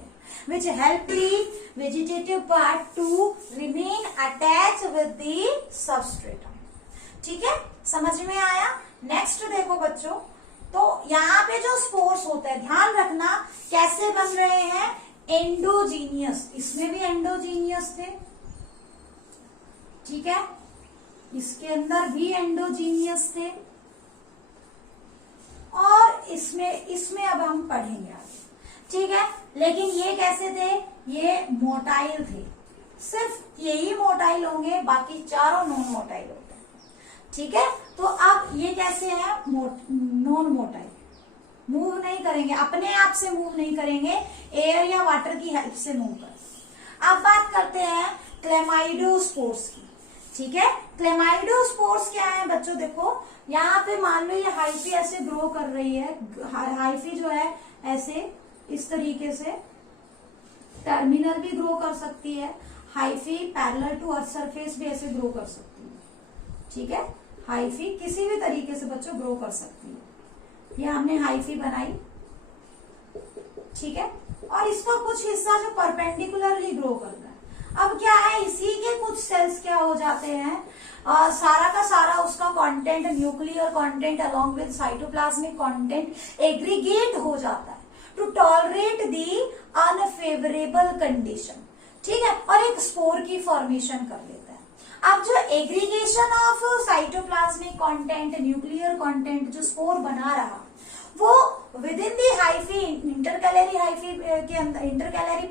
which help the vegetative part to remain attached with the substratum। ठीक है, समझ में आया? नेक्स्ट देखो बच्चों, तो यहाँ पे जो स्पोर्स होते हैं, ध्यान रखना कैसे बन रहे हैं? एंडोजीनियस, इसमें भी एंडोजीनियस थे। ठीक है, इसके अंदर भी एंडोजीनियस थे, और इसमें अब हम पढ़ेंगे आगे। ठीक है, लेकिन ये कैसे थे? ये मोटाइल थे, सिर्फ यही मोटाइल होंगे, बाकी चारों नॉन मोटाइल होते हैं। ठीक है, तो अब ये कैसे है? नॉन मोटाइल, मूव नहीं करेंगे, अपने आप से मूव नहीं करेंगे, एयर या वाटर की हेल्प से मूव करेंगे। अब बात करते हैं क्लेमाइडोस्पोर्स की। ठीक है, क्लेमाइडोस्पोर्स क्या है बच्चों? देखो, यहाँ पे मान लो ये हाइफी ऐसे ग्रो कर रही है, हाइफी जो है ऐसे इस तरीके से टर्मिनल भी ग्रो कर सकती है, hyphae parallel to earth surface भी ऐसे ग्रो कर सकती है। ठीक है, हाइफी किसी भी तरीके से बच्चों ग्रो कर सकती है। ये हमने हाइफी बनाई, ठीक है, और इसका कुछ हिस्सा जो परपेंडिकुलरली ग्रो कर रहा है। अब क्या है, इसी के कुछ सेल्स क्या हो जाते हैं, सारा का सारा उसका content, nuclear content along with cytoplasmic content aggregate हो जाता है to tolerate the unfavourable condition. ठीक है, और एक स्पोर की फॉर्मेशन कर लेता है। अब जो aggregation of cytoplasmic content, nuclear content जो स्पोर बना रहा, वो with in the hyphae, intercalary hyphae के अंदर, इंटरकैलरी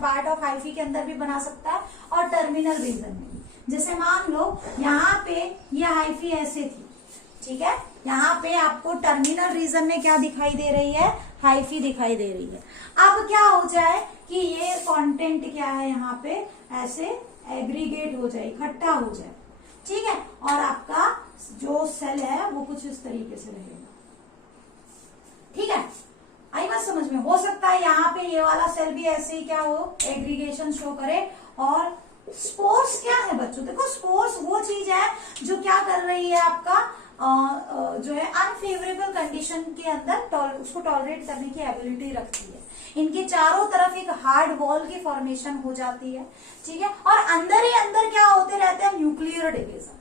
पार्ट ऑफ हाइफी के अंदर भी बना सकता है, और टर्मिनल रीजन में। जैसे मान लो यहाँ पे ये हाइफी ऐसे थी, ठीक है, यहाँ पे आपको टर्मिनल रीजन में क्या दिखाई दे रही है? हाइफी दिखाई दे रही है। अब क्या हो जाए कि ये कंटेंट क्या है, यहाँ पे ऐसे एग्रीगेट हो जाए, इकट्ठा हो जाए। ठीक है, और आपका जो सेल है वो कुछ इस तरीके से रहेगा। ठीक है, आई बात समझ में? हो सकता है यहाँ पे ये वाला सेल भी ऐसे ही क्या हो, एग्रीगेशन शो करे। और स्पोर्स क्या है बच्चों? देखो, स्पोर्स वो चीज है जो क्या कर रही है, आपका जो है अनफेवरेबल कंडीशन के अंदर उसको टॉलरेट करने की एबिलिटी रखती है। इनके चारों तरफ एक हार्ड वॉल की फॉर्मेशन हो जाती है। ठीक है, और अंदर ही अंदर क्या होते रहते हैं? Nuclear division.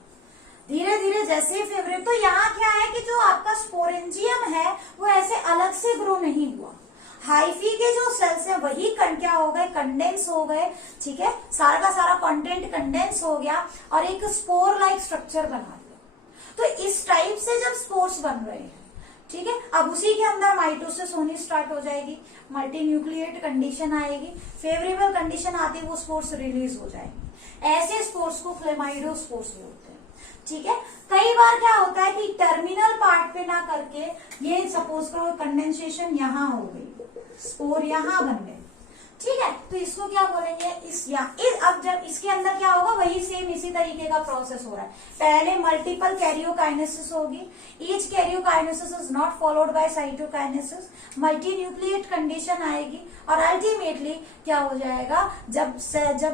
धीरे धीरे जैसे फेवरेट, तो यहाँ क्या है कि जो आपका स्पोरेंजियम है वो ऐसे अलग से ग्रो नहीं हुआ। हाइफी के जो सेल्स है वही क्या हो गए, कंडेंस हो गए, ठीक है, सारा का सारा कंटेंट कंडेंस हो गया और एक स्पोर लाइक स्ट्रक्चर बना दिया। तो इस टाइप से जब स्पोर्स बन रहे हैं, ठीक है, अब उसी के अंदर माइटोसिस होनी स्टार्ट हो जाएगी, मल्टी न्यूक्लिएट कंडीशन आएगी, फेवरेबल कंडीशन आती है, वो स्पोर्स रिलीज हो जाएगी। ऐसे स्पोर्स को क्लेमाइडोस्पोर्स बोलते हैं, ठीक है। कई बार क्या होता है कि टर्मिनल पार्ट पे ना करके, ये सपोज करो कंडेंसेशन यहां हो गई, स्पोर यहां बन गए, ठीक है, तो इसको क्या बोलेंगे, अब जब इसके अंदर क्या होगा, वही सेम इसी तरीके का प्रोसेस हो रहा है। पहले मल्टीपल कैरियोकाइनेसिस होगी, each karyokinesis is not followed by cytokinesis, multi nucleate condition आएगी और अल्टीमेटली क्या हो जाएगा, जब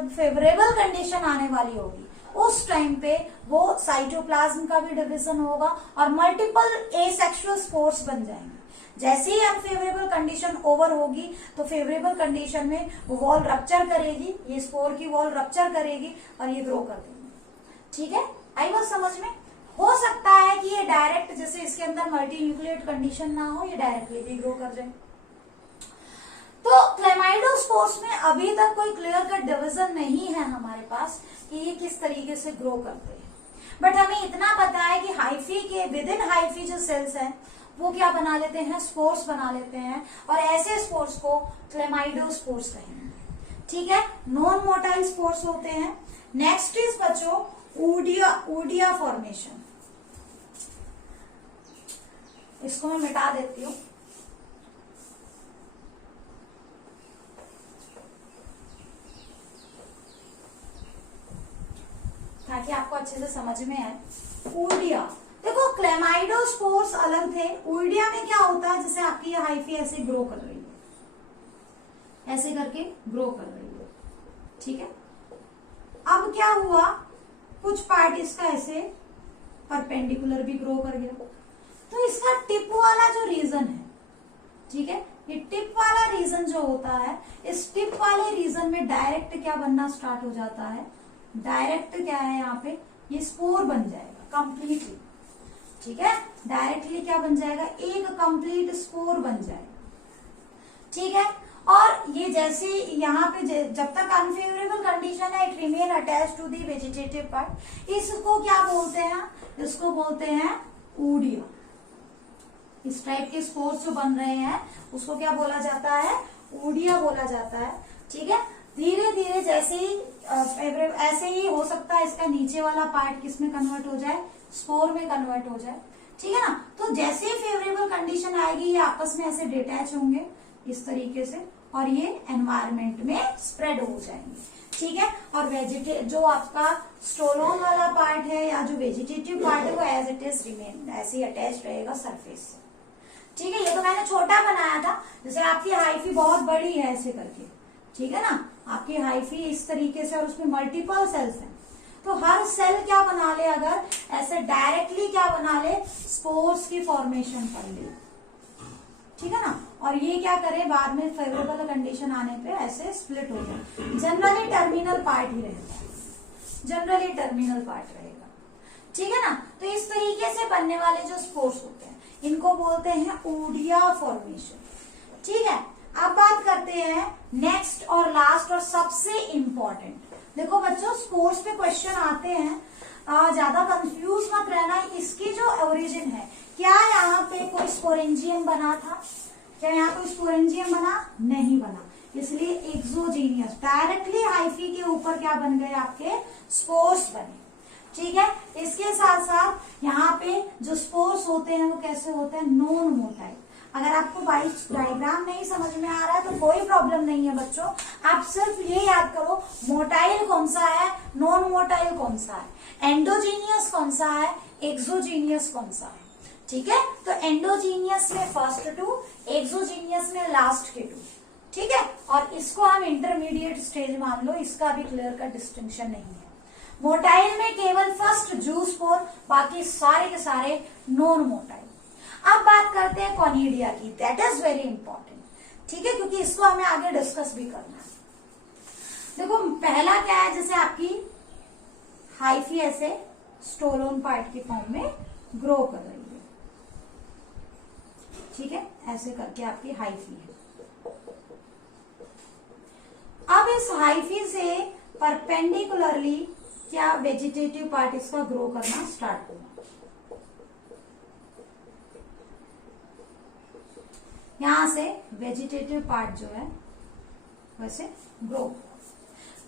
फेवरेबल कंडीशन आने वाली होगी उस टाइम पे वो साइटोप्लाज्म का भी डिवीजन होगा और मल्टीपल एसेक्सुअल स्पोर्स बन जाएंगे। जैसे ही अनफेवरेबल कंडीशन ओवर होगी तो फेवरेबल कंडीशन में वो वॉल रप्चर करेगी, ये स्पोर की वॉल रप्चर करेगी और ये ग्रो कर देंगे, ठीक है। आई बात समझ में? हो सकता है कि ये डायरेक्ट, जैसे इसके अंदर मल्टी न्यूक्लिएट कंडीशन ना हो, ये डायरेक्टली भी ग्रो कर जाए। तो क्लेमाइडोस्पोर्स में अभी तक कोई क्लियर कट डिवीजन नहीं है हमारे पास कि ये किस तरीके से ग्रो करते हैं, बट हमें इतना पता है कि हाइफी के विद इन हाइफी जो सेल्स हैं वो क्या बना लेते हैं, स्पोर्स बना लेते हैं और ऐसे स्पोर्स को क्लेमाइडोस्पोर्स कहेंगे, ठीक है। नॉन मोटाइल स्पोर्स होते हैं। नेक्स्ट इज बच्चों ऊडिया फॉर्मेशन। इसको मैं मिटा देती हूं, ताकि आपको अच्छे से समझ में आए। ऊडिया, देखो क्लेमाइडोस्पोर्स अलग थे, ऊडिया में क्या होता है, जैसे आपकी ये हाइफी ऐसे ग्रो कर रही है, ऐसे करके ग्रो कर रही है, ठीक है। अब क्या हुआ, कुछ पार्ट इसका ऐसे परपेंडिकुलर भी ग्रो कर गया, तो इसका टिप वाला जो रीजन है, ठीक है, ये टिप वाला रीजन जो होता है, इस टिप वाले रीजन में डायरेक्ट क्या बनना स्टार्ट हो जाता है, डायरेक्ट क्या है यहाँ पे, ये स्पोर बन जाएगा कंप्लीटली, ठीक है, डायरेक्टली क्या बन जाएगा, एक कंप्लीट स्पोर बन जाएगा, ठीक है। और ये जैसे यहाँ पे जब तक अनफेवरेबल कंडीशन है, it remain attach to the vegetative part. इसको क्या बोलते हैं, इसको बोलते हैं ऊडिया। इस टाइप के स्पोर्स जो बन रहे हैं उसको क्या बोला जाता है, ऊडिया बोला जाता है, ठीक है। धीरे धीरे जैसे ही ऐसे ही हो सकता है इसका नीचे वाला पार्ट किसमें कन्वर्ट हो जाए, स्पोर में कन्वर्ट हो जाए, ठीक है ना। तो जैसे ही फेवरेबल कंडीशन आएगी ये आपस में ऐसे डिटैच होंगे इस तरीके से और ये एनवायरमेंट में स्प्रेड हो जाएंगे, ठीक है। और जो आपका स्टोलोन वाला पार्ट है या जो वेजिटेटिव पार्ट है वो एज इट इज रिमेन ऐसे ही अटैच रहेगा सरफेस से, ठीक है। ये तो मैंने छोटा बनाया था, जैसे आपकी हाइफी बहुत बड़ी है ऐसे करके, ठीक है ना, आपकी हाइफी इस तरीके से और उसमें मल्टीपल सेल्स हैं, तो हर सेल क्या बना ले, अगर ऐसे डायरेक्टली क्या बना ले, स्पोर्स की फॉर्मेशन कर ले, ठीक है ना। और ये क्या करे, बाद में फेवरेबल कंडीशन आने पे ऐसे स्प्लिट हो जाए। जनरली टर्मिनल पार्ट ही रहेगा, जनरली टर्मिनल पार्ट रहेगा, ठीक है ना। तो इस तरीके से बनने वाले जो स्पोर्स होते हैं इनको बोलते हैं ऊडिया फॉर्मेशन, ठीक है। अब बात करते हैं नेक्स्ट और लास्ट और सबसे इंपॉर्टेंट। देखो बच्चों, स्पोर्स पे क्वेश्चन आते हैं, ज्यादा कंफ्यूज मत रहना। इसकी जो ओरिजिन है, क्या यहाँ पे कोई स्पोरेंजियम बना था, क्या यहाँ कोई स्पोरेंजियम बना, नहीं बना, इसलिए एक्सोजीनियस डायरेक्टली हाइफी के ऊपर क्या बन गए, आपके स्पोर्स बने, ठीक है। इसके साथ साथ यहाँ पे जो स्पोर्स होते हैं वो कैसे होते हैं, नॉन मोटाइल। अगर आपको डायग्राम नहीं समझ में आ रहा है तो कोई प्रॉब्लम नहीं है बच्चों, आप सिर्फ ये याद करो मोटाइल कौन सा है, नॉन मोटाइल कौन सा है, एंडोजीनियस कौन सा है, एक्सोजीनियस कौन सा है, ठीक है। तो एंडोजीनियस में फर्स्ट टू, एक्सोजीनियस में लास्ट के टू, ठीक है। और इसको हम इंटरमीडिएट स्टेज मान लो, इसका भी क्लियर का डिस्टिंक्शन नहीं है। मोटाइल में केवल फर्स्ट जू स्पोर, बाकी सारे के सारे नॉन मोटाइल। अब बात करते हैं कॉनिडिया की, दैट इज वेरी इंपॉर्टेंट, ठीक है, क्योंकि इसको हमें आगे डिस्कस भी करना है। देखो पहला क्या है, जैसे आपकी हाइफी ऐसे स्टोलोन पार्ट के फॉर्म में ग्रो कर रही है, ठीक है, ऐसे करके आपकी हाइफी है, इस हाइफी से परपेंडिकुलरली क्या वेजिटेटिव पार्ट इसका ग्रो करना स्टार्ट होगा। यहां से वेजिटेटिव पार्ट जो है वैसे ग्रो,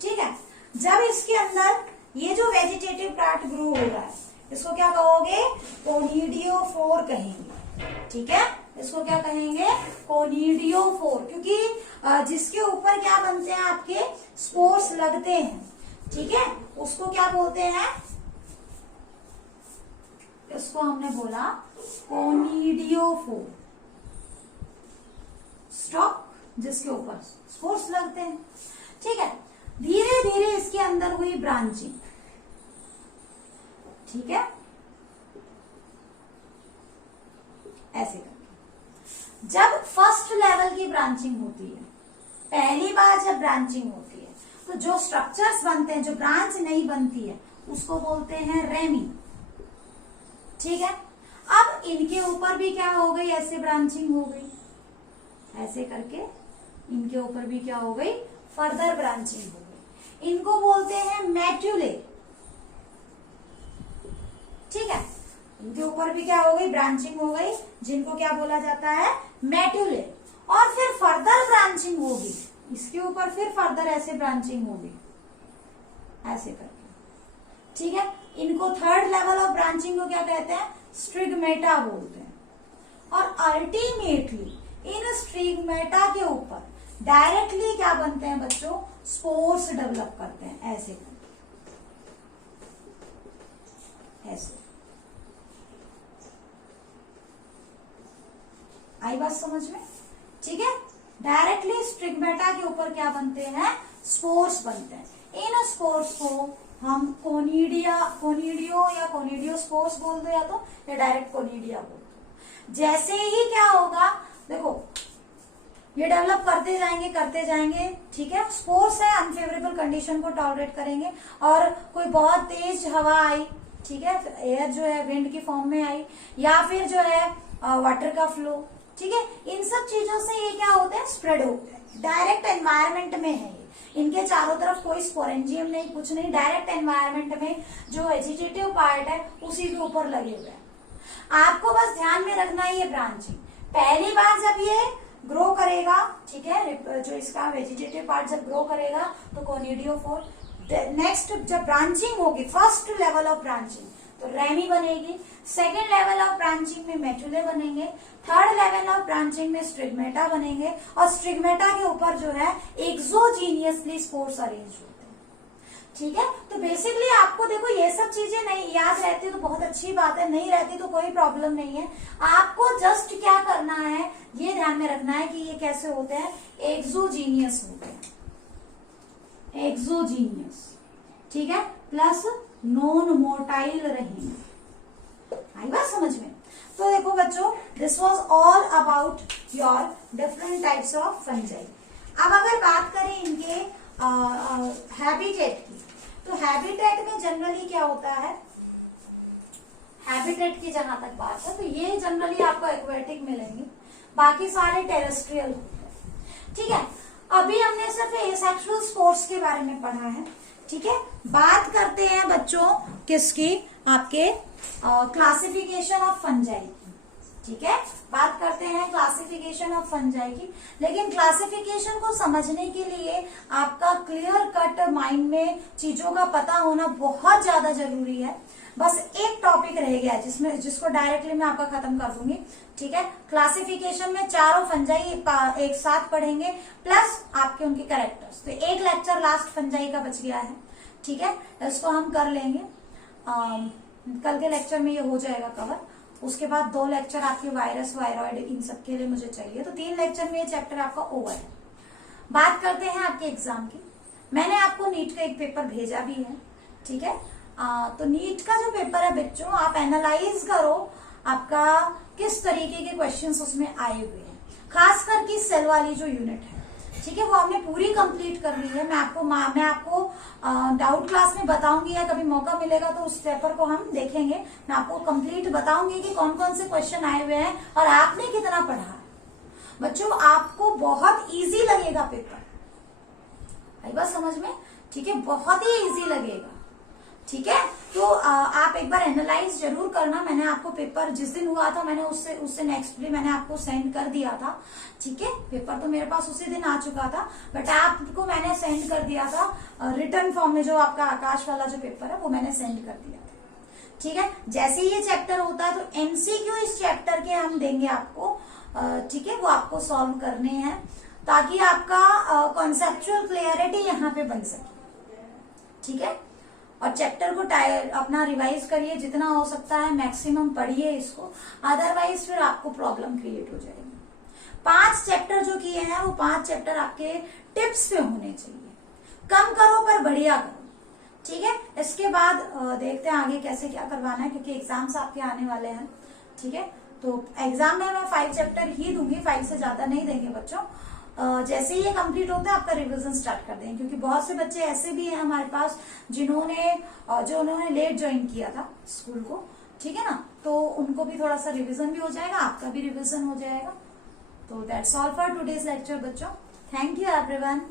ठीक है। जब इसके अंदर ये जो वेजिटेटिव पार्ट ग्रो हो रहा है इसको क्या कहोगे, कोनिडियोफोर कहेंगे, ठीक है। इसको क्या कहेंगे, कोनिडियोफोर, क्योंकि जिसके ऊपर क्या बनते हैं आपके स्पोर्स लगते हैं, ठीक है, उसको क्या बोलते हैं, इसको हमने बोला कोनिडियोफोर, स्टॉक जिसके ऊपर स्पोर्स लगते हैं, ठीक है। धीरे धीरे इसके अंदर हुई ब्रांचिंग, ठीक है, ऐसे करके। जब फर्स्ट लेवल की ब्रांचिंग होती है, पहली बार जब ब्रांचिंग होती है तो जो स्ट्रक्चर्स बनते हैं, जो ब्रांच नहीं बनती है उसको बोलते हैं रेमी, ठीक है। अब इनके ऊपर भी क्या हो गई, ऐसे ब्रांचिंग हो गई, ऐसे करके इनके ऊपर भी क्या हो गई, फर्दर ब्रांचिंग हो गई। इनको बोलते हैं मेट्यूले, ठीक है। इनके ऊपर भी क्या हो गई, ब्रांचिंग हो गई, जिनको क्या बोला जाता है, मेट्यूले। और फिर फर्दर ब्रांचिंग होगी, इसके ऊपर फिर फर्दर ऐसे ब्रांचिंग होगी, ऐसे करके, ठीक है। इनको थर्ड लेवल ऑफ ब्रांचिंग को क्या कहते हैं, स्ट्रिगमेटा बोलते हैं। और अल्टीमेटली इन स्ट्रिगमेटा के ऊपर डायरेक्टली क्या बनते हैं बच्चों, स्पोर्स डेवलप करते हैं, ऐसे करके, ऐसे। आई बात समझ में, ठीक है। डायरेक्टली स्ट्रिगमेटा के ऊपर क्या बनते हैं, स्पोर्स बनते हैं। इन स्पोर्स को हम कोनिडियो या कोनिडियो स्पोर्स बोल दो, या डायरेक्ट कोनिडिया बोल दो। जैसे ही क्या होगा, देखो ये डेवलप करते जाएंगे, ठीक है। स्पोर्स है, अनफेवरेबल कंडीशन को टॉलरेट करेंगे, और कोई बहुत तेज हवा आई, ठीक है, एयर जो है विंड की फॉर्म में आई, या फिर जो है वाटर का फ्लो, ठीक है, इन सब चीजों से ये क्या होते हैं, स्प्रेड होते हैं। डायरेक्ट एनवायरमेंट में है ये, इनके चारों तरफ कोई स्पोरेंजियम नहीं, कुछ नहीं, डायरेक्ट एनवायरमेंट में जो वेजिटेटिव पार्ट है उसी के ऊपर लगे हुए हैं। आपको बस ध्यान में रखना है ये ब्रांचिंग, पहली बार जब ये ग्रो करेगा, ठीक है, जो इसका वेजिटेटिव पार्ट जब ग्रो करेगा तो कोनिडियोफोर, नेक्स्ट जब ब्रांचिंग होगी, फर्स्ट लेवल ऑफ ब्रांचिंग तो रेमी बनेगी, सेकेंड लेवल ऑफ ब्रांचिंग में मेट्यूले बनेंगे, थर्ड लेवल ऑफ ब्रांचिंग में स्ट्रिगमेटा बनेंगे, और स्ट्रिगमेटा के ऊपर जो है एक्सोजीनियसली स्पोर्स अरेंज होते हैं, ठीक है। तो बेसिकली आपको देखो ये सब चीजें नहीं याद रहती तो बहुत अच्छी बात है, नहीं रहती तो कोई प्रॉब्लम नहीं है। आपको जस्ट क्या करना है, ये ध्यान में रखना है कि ये कैसे होते हैं, एक्सोजीनियस होते हैं, एक्सोजीनियस, ठीक है, प्लस नॉन मोटाइल रहेंगे। आई बात समझ में। तो देखो बच्चों, this was all about your different types of fungi. अब अगर बात करें इनके हैबिटेट की, तो हैबिटेट में जनरली क्या होता है, हैबिटेट की जहां तक बात है तो ये जनरली आपको एक्वेटिक मिलेंगे, बाकी सारे टेरेस्ट्रियल होते हैं, ठीक है। अभी हमने सिर्फ एसेक्सुअल स्पोर्स के बारे में पढ़ा है, ठीक है। बात करते हैं बच्चों किसकी, आपके क्लासिफिकेशन ऑफ फंजाई की, ठीक है। बात करते हैं क्लासिफिकेशन ऑफ फंजाई की, लेकिन क्लासिफिकेशन को समझने के लिए आपका क्लियर कट माइंड में चीजों का पता होना बहुत ज्यादा जरूरी है। बस एक टॉपिक रह गया जिसको डायरेक्टली मैं आपका खत्म कर दूंगी, ठीक है। क्लासिफिकेशन में चारों फंजाई एक साथ पढ़ेंगे, प्लस आपके उनके कैरेक्टर्स। तो एक लेक्चर लास्ट फंजाई का बच गया है, ठीक है, इसको हम कर लेंगे। कल के लेक्चर में ये हो जाएगा कवर। उसके बाद 2 लेक्चर आपके वायरस, वायरॉइड, इन सब के लिए मुझे चाहिए, तो 3 लेक्चर में ये चैप्टर आपका ओवर है। बात करते हैं आपके एग्जाम की। मैंने आपको नीट का एक पेपर भेजा भी है, ठीक है। तो नीट का जो पेपर है बच्चों, आप एनालाइज करो आपका किस तरीके के क्वेश्चंस उसमें आए हुए हैं, खासकर की सेल वाली जो यूनिट है, ठीक है, वो हमने पूरी कंप्लीट कर ली है। मैं आपको डाउट क्लास में बताऊंगी, या कभी मौका मिलेगा तो उस पेपर को हम देखेंगे। मैं आपको कंप्लीट बताऊंगी कि कौन कौन से क्वेश्चन आए हुए हैं और आपने कितना पढ़ा है। बच्चों आपको बहुत इजी लगेगा पेपर, आई बात समझ में? ठीक है, बहुत ही इजी लगेगा। ठीक है, तो आप एक बार एनालाइज जरूर करना। मैंने आपको पेपर जिस दिन हुआ था मैंने उससे नेक्स्ट डे मैंने आपको सेंड कर दिया था। ठीक है, पेपर तो मेरे पास उसी दिन आ चुका था, बट आपको मैंने सेंड कर दिया था रिटर्न फॉर्म में। जो आपका आकाश वाला जो पेपर है वो मैंने सेंड कर दिया था। ठीक है, जैसे ही ये चैप्टर होता है तो एमसीक्यू इस चैप्टर के हम देंगे आपको। ठीक है, वो आपको सॉल्व करने हैं ताकि आपका कॉन्सेप्चुअल क्लियरिटी यहाँ पे बन सके। ठीक है, और चैप्टर को अपना रिवाइज करिए जितना हो सकता है, मैक्सिमम पढ़िए इसको, अदरवाइज फिर आपको प्रॉब्लम क्रिएट हो जाएगी। 5 चैप्टर जो किए हैं वो 5 चैप्टर आपके टिप्स पे होने चाहिए। कम करो पर बढ़िया करो। ठीक है, इसके बाद देखते हैं आगे कैसे क्या करवाना है, क्योंकि एग्जाम्स आपके आने वाले हैं। ठीक है, तो एग्जाम में मैं 5 चैप्टर ही दूंगी, 5 से ज्यादा नहीं देंगे बच्चों। जैसे ही ये कंप्लीट होता है आपका रिवीजन स्टार्ट कर देंगे, क्योंकि बहुत से बच्चे ऐसे भी हैं हमारे पास उन्होंने लेट ज्वाइन किया था स्कूल को। ठीक है ना, तो उनको भी थोड़ा सा रिवीजन भी हो जाएगा, आपका भी रिवीजन हो जाएगा। तो that's all for today's lecture बच्चों। Thank you everyone.